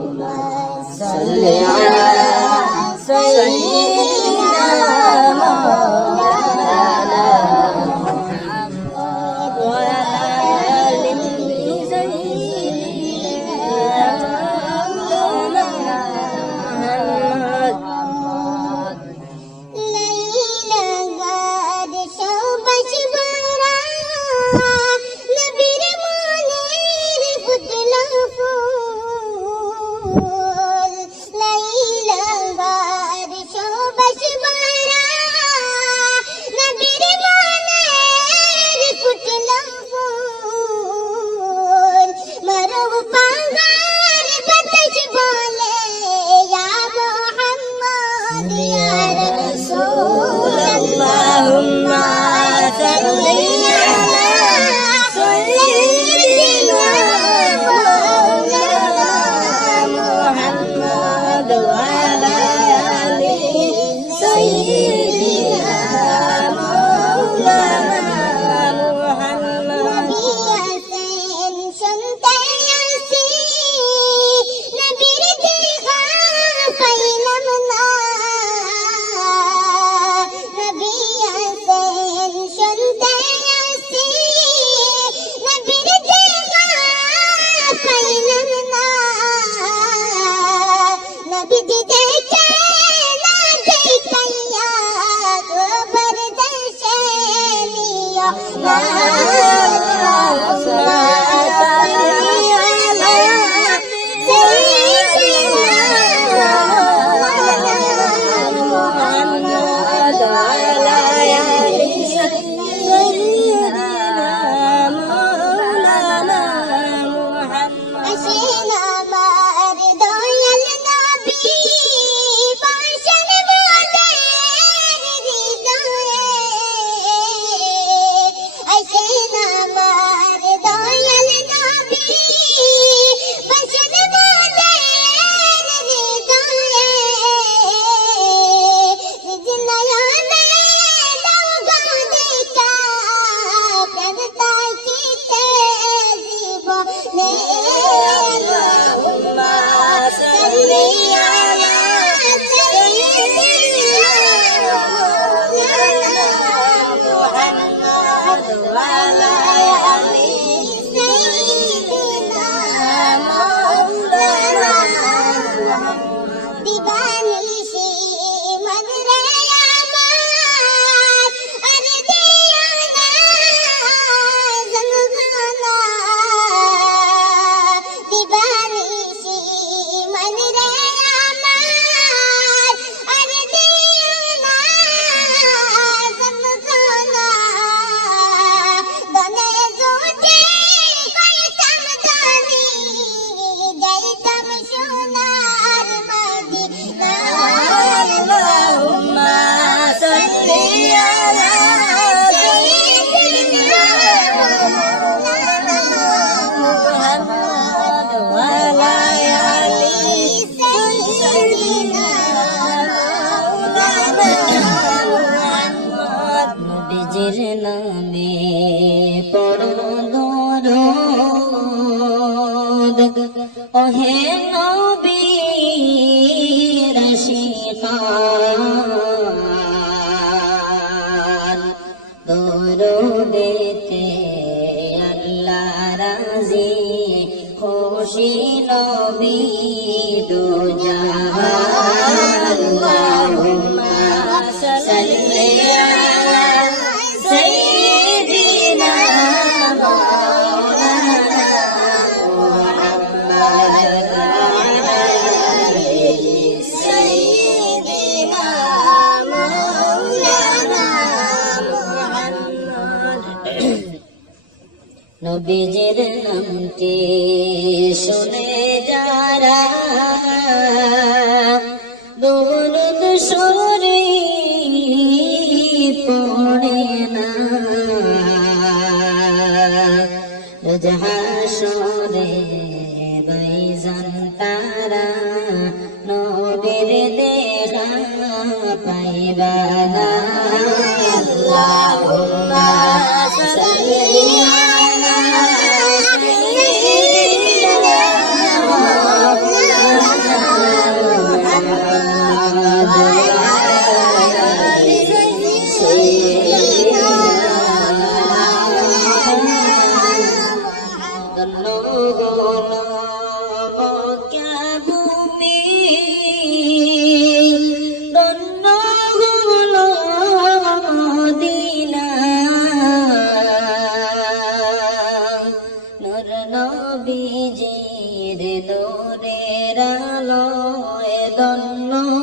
صل على سيدنا مولانا محمد وعلى آل سيدنا مولانا محمد ليلى قد شوبش برا نبير منير فتلا فول ليلى قد شوبش برا نبير منير فتلا فول مرو پانگار بتش بولے یا محمد یا رسول اللهم صل على سيدنا مولانا محمد وعلى آل سيدنا مولانا محمد ওহে নবী রশিকান দরুদেতে আল্লাহ রাজি খুশি নবী দো জাহান আল্লাহুম্মা সাল্লি আলা সাইয়্যিদিনা নবীজির নামটি শুনে যারা দরুদ শরীফ পড়ে না রোজ হাসরে বাইজান তারা নবীর দেখা পাইবা না আল্লাহুম্মা সাল্লি আলা নূরের আলোয় ধন্য